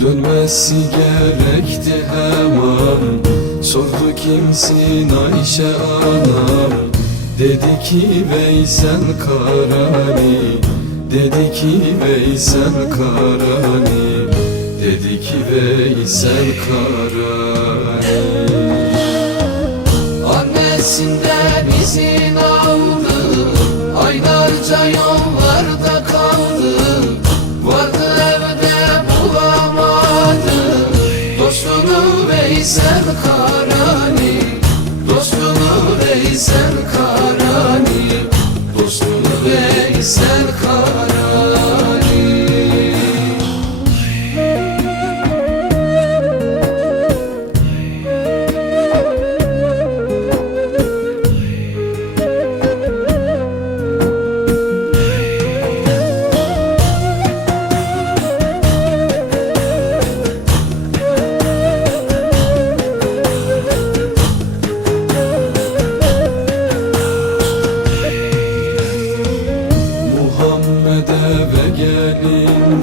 Dönmesi gerekti hemen. Sordu kimsin Ayşe anam Dedi ki Veysel Karani. Dedi ki Veysel Karani. Dedi ki Veysel Karani. Annesinden izin Dostunu Veysel Karani. Dostunu Veysel Karani. Dostunu Veysel Karani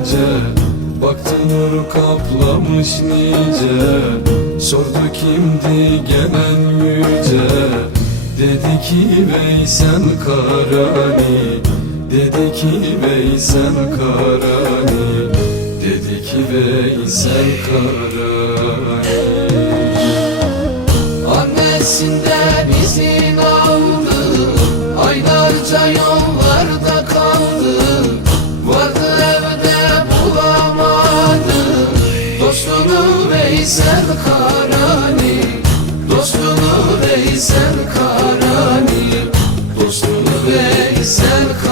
gelince Baktı nur kaplamış nice? Sordu kimdi gelen yüce? Dedi ki Veysel Karani. Dedi ki Veysel Karani. Dedi ki Veysel Karani. Annesinden izin Dostunu Veysel Karani. Dostunu Veysel Karani. Dostunu Veysel Karani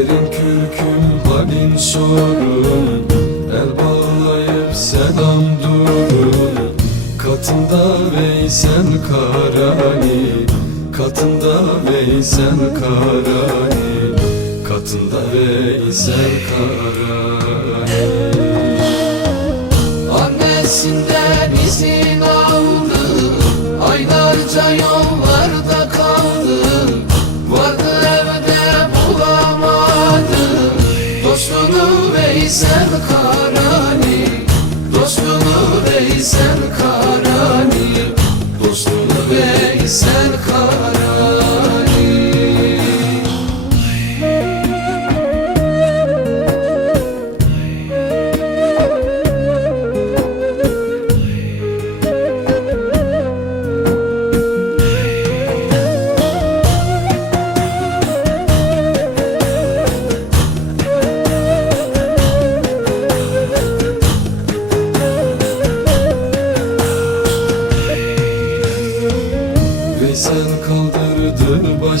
Verin kürküm halin sorun El bağlayıp selam durun Katında Veysel Karani. Katında Veysel Karani. Katında Veysel Karani. Annesinden izin aldı. Aylarca yollarda Dostunu Veysel Karani. Dostunu Veysel Karani. Dostunu Veysel Karani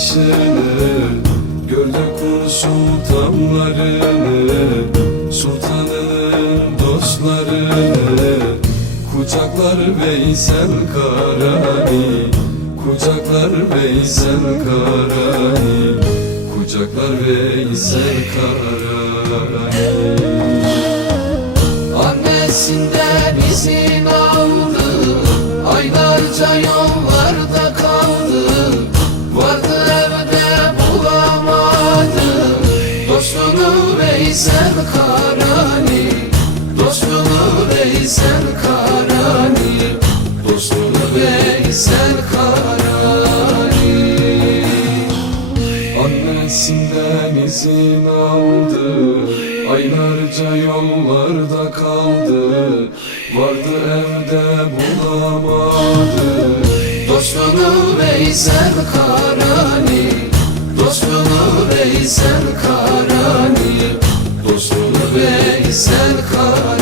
kaldırdı başını Gördü kur sultanlarını Sultanının dostlarını. Kucaklar Veysel Karani Kucaklar Veysel Karani Kucaklar Veysel Karani. Annesinden izin Veysel Karani Dostunu Veysel Karani Dostunu Veysel Karani. Annesinden izin aldı Aylarca yollarda kaldı Vardı evde bulamadı. Dostunu Veysel Karani Dostunu Veysel Karani Veysel Karani